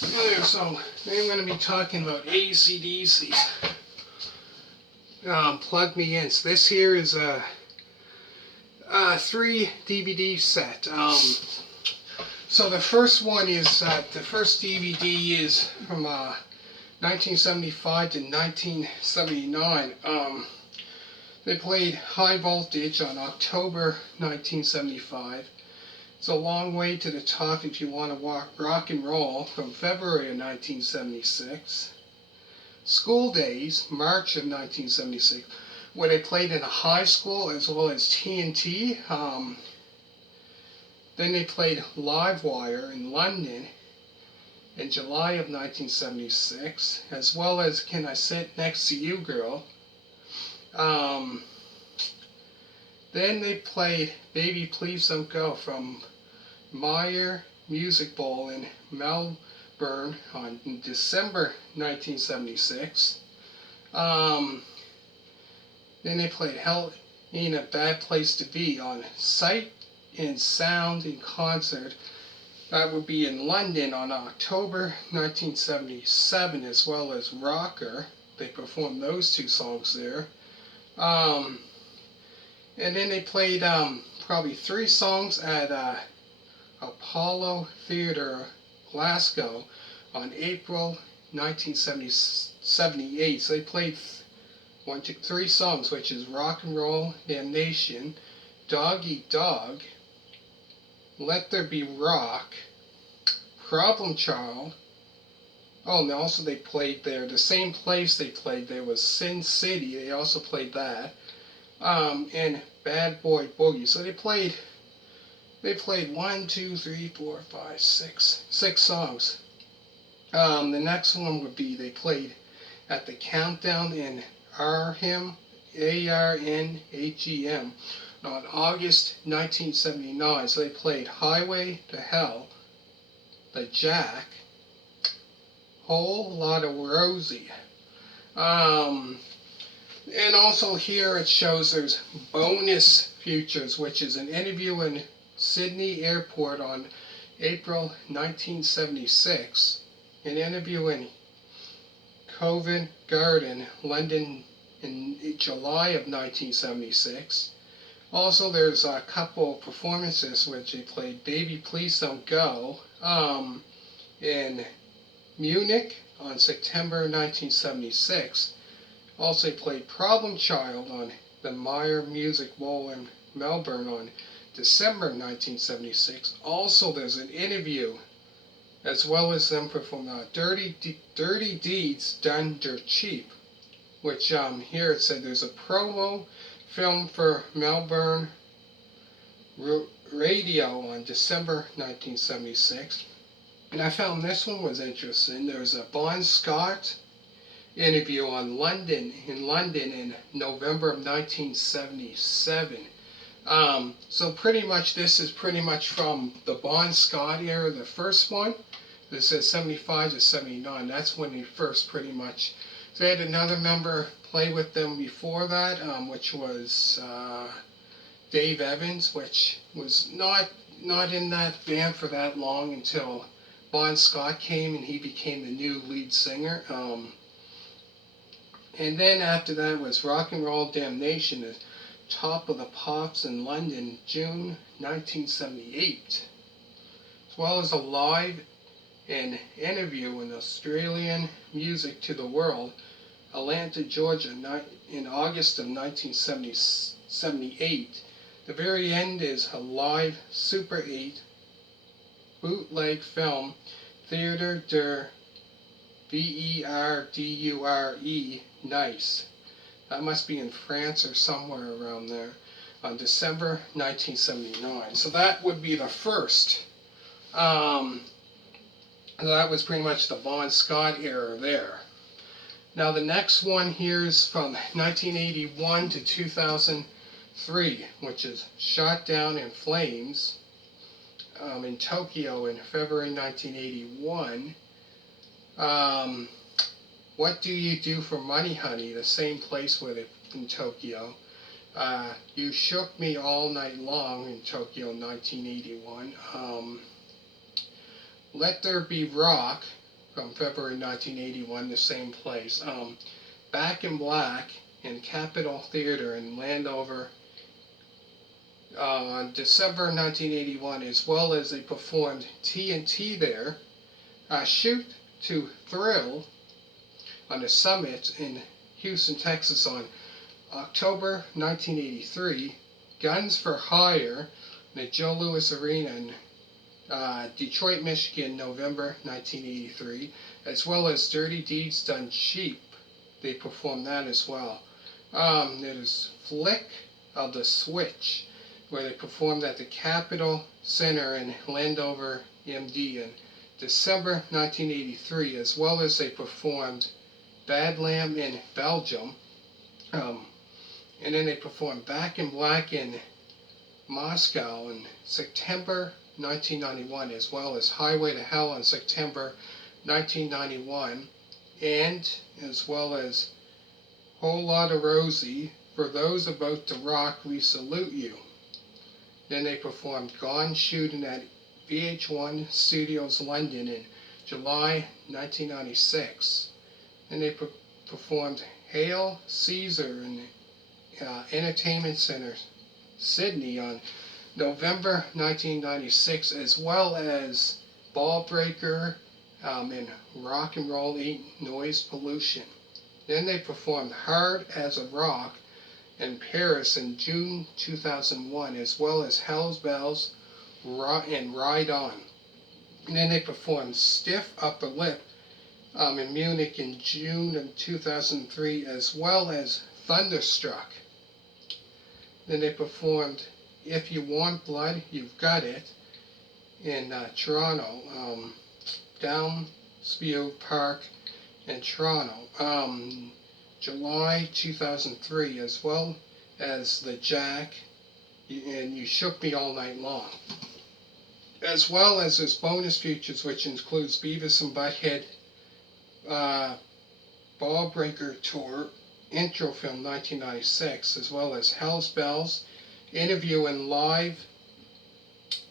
So today I'm going to be talking about AC/DC. Plug Me In. So this here is a 3 DVD set. So the first one is the first DVD is from 1975 to 1979. They played High Voltage on October 1975. It's a Long Way to the Top If You Want to Walk Rock and Roll from February of 1976. School Days, March of 1976, where they played in a high school as well as TNT. Then they played Livewire in London in July of 1976, as well as Can I Sit Next to You Girl. Then they played Baby Please Don't Go from Meyer Music Bowl in Melbourne on December 1976. Then they played Hell Ain't a Bad Place to Be on Sight and Sound in Concert. That would be in London on October 1977, as well as Rocker. They performed those two songs there. And then they played probably 3 songs at Apollo Theatre, Glasgow on April 1978. So they played 3 songs, which is Rock and Roll Damnation, Dog Eat Dog, Let There Be Rock, Problem Child. Oh, and also they played there, the same place they played there was Sin City. They also played that. And Bad Boy Boogie. So they played 1, 2, 3, 4, 5, 6 songs. The next one would be they played at the Countdown in Arnhem, Arnhem, on August 1979. So they played Highway to Hell, The Jack, Whole Lotta Rosie. And also here it shows there's bonus features, which is an interview in Sydney Airport on April 1976, an interview in Covent Garden, London in July of 1976. Also there's a couple of performances which they played Baby Please Don't Go in Munich on September 1976. Also they played Problem Child on the Meyer Music Bowl in Melbourne on December 1976. Also there's an interview as well as them performing Dirty Deeds Done Dirt Cheap, which here it said there's a promo film for Melbourne Radio on December 1976. And I found this one was interesting. There's a Bon Scott interview in London in November of 1977. So pretty much this is pretty much from the Bon Scott era, the first one. This says 75 to 79. That's when they first pretty much. So they had another member play with them before that, which was Dave Evans, which was not in that band for that long until Bon Scott came and he became the new lead singer. And then after that was Rock and Roll Damnation, the Top of the Pops in London, June 1978. As well as a live and interview in Australian Music to the World, Atlanta, Georgia, in August of 1978. The very end is a live Super 8 bootleg film, Theatre der Verdure, Nice. That must be in France or somewhere around there, on December 1979. So that would be the first. That was pretty much the Bon Scott era there. Now the next one here is from 1981 to 2003, which is Shot Down in Flames in Tokyo in February 1981. What Do You Do for Money, Honey? The same place with it in Tokyo. You Shook Me All Night Long in Tokyo 1981. Let There Be Rock from February 1981, the same place. Back in Black in Capitol Theater in Landover on December 1981, as well as they performed TNT there. Shoot to Thrill on the Summit in Houston, Texas on October 1983. Guns for Hire in the Joe Louis Arena in Detroit, Michigan, November 1983, as well as Dirty Deeds Done Cheap. They performed that as well. There's Flick of the Switch, where they performed at the Capitol Center in Landover, MD, in December 1983, as well as they performed Badlam in Belgium. And then they performed Back in Black in Moscow in September 1991, as well as Highway to Hell in September 1991, and as well as Whole Lotta Rosie, For Those About to Rock, We Salute You. Then they performed Gone Shooting at VH1 Studios London in July 1996. And they performed Hail Caesar in Entertainment Center, Sydney on November 1996, as well as Ball Breaker and Rock and Roll Ain't Noise Pollution. Then they performed Hard as a Rock in Paris in June 2001, as well as Hell's Bells and Ride On. And then they performed Stiff Upper Lip in Munich in June of 2003, as well as Thunderstruck. Then they performed If You Want Blood, You've Got It in Toronto, Downsview Park in Toronto, July 2003, as well as The Jack and You Shook Me All Night Long. As well as his bonus features, which includes Beavis and Butthead Ball Breaker Tour, intro film 1996, as well as Hell's Bells, Interview and Live,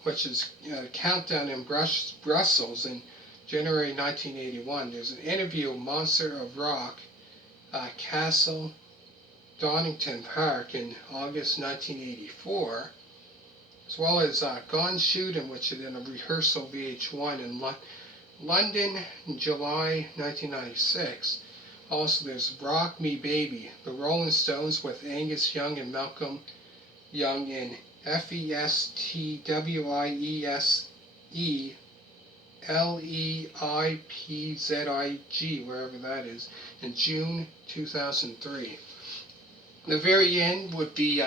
which is Countdown in Brussels in January 1981. There's an interview, Monster of Rock, Castle Donington Park in August 1984, as well as Gone Shooting, which is in a rehearsal VH1 in London in July 1996. Also, there's Rock Me Baby, The Rolling Stones with Angus Young and Malcolm Young in FESTWIESELEIPZIG, wherever that is, in June 2003. The very end would be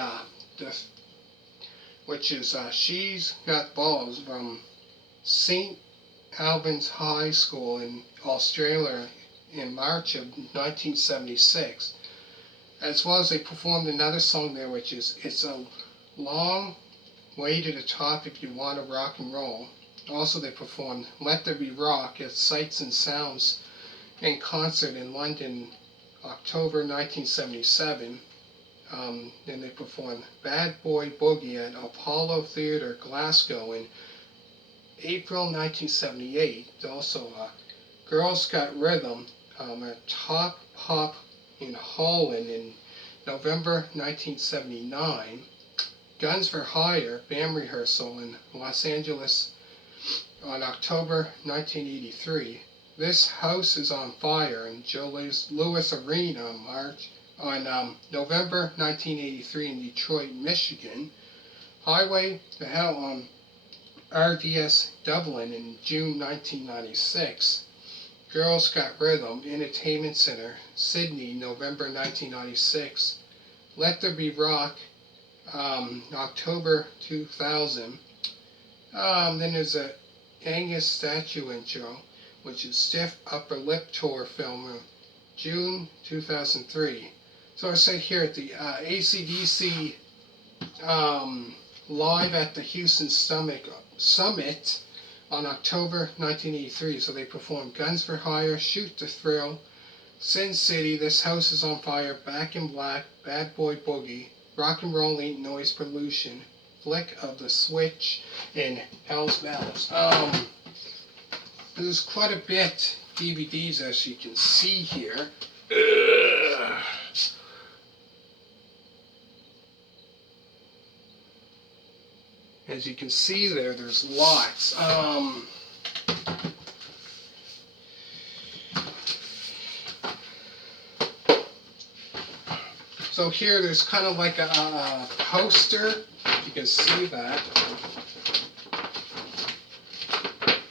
which is She's Got Balls from St. Albans High School in Australia in March of 1976. As well as they performed another song there, which is It's a Long Way to the Top If You Want to Rock and Roll. Also they performed Let There Be Rock at Sights and Sounds in concert in London, October 1977. Then they performed Bad Boy Boogie at Apollo Theatre, Glasgow in April 1978. Also Girls Got Rhythm at Top Pop in Holland in November 1979. Guns for Hire band rehearsal in Los Angeles on October 1983. This House is on Fire in Joe Louis Arena on November 1983 in Detroit, Michigan. Highway to Hell on RDS Dublin in June 1996. Girls Got Rhythm, Entertainment Center, Sydney, November 1996. Let There Be Rock, October 2000. Then there's a Angus Statue intro, which is Stiff Upper Lip Tour film, June 2003. So I say here at the AC/DC live at the Houston Summit on October 1983. So they performed Guns for Hire, Shoot to Thrill, Sin City, This House is on Fire, Back in Black, Bad Boy Boogie, Rock and Roll Ain't Noise Pollution, Flick of the Switch, and Hell's Bells. There's quite a bit DVDs, as you can see here. Ugh. As you can see there, there's lots. So here there's kind of like a poster, if you can see that.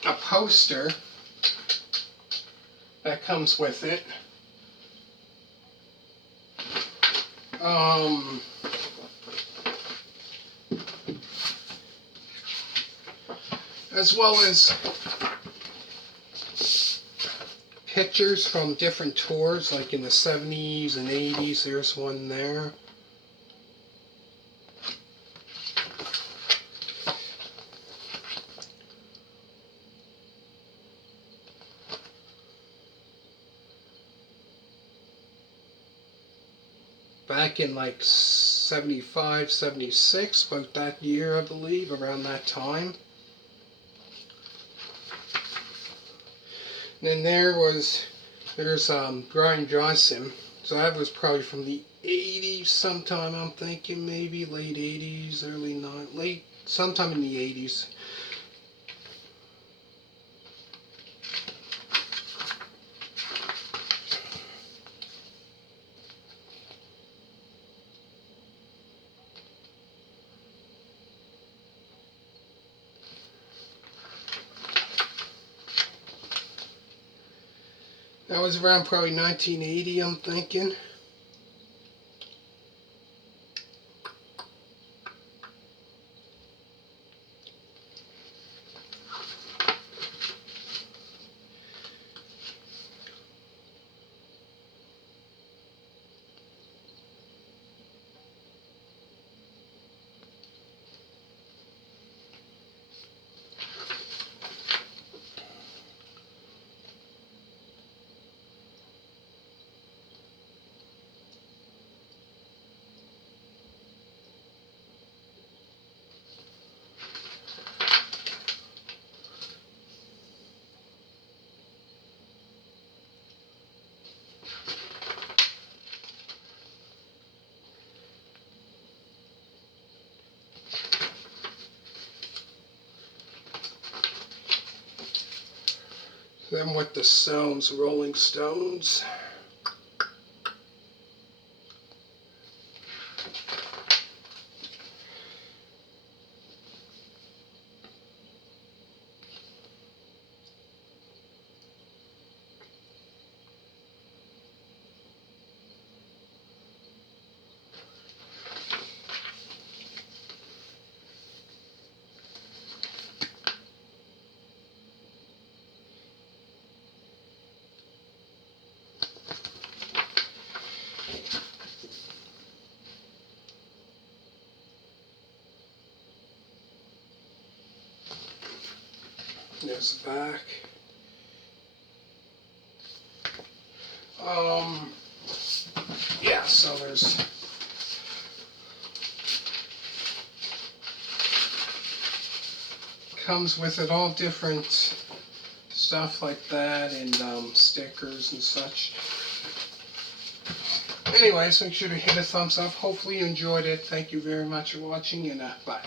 A poster that comes with it. As well as pictures from different tours, like in the 70s and 80s. There's one there. Back in like 75, 76, about that year, I believe, around that time. And then there's Brian Johnson. So that was probably from the 80s sometime, I'm thinking, maybe late 80s, sometime in the 80s. That was around probably 1980, I'm thinking. Then with the Stones, Rolling Stones. There's the back. Yeah, so there's comes with it all different stuff like that, and stickers and such. Anyways, make sure to hit a thumbs up. Hopefully you enjoyed it. Thank you very much for watching, and bye.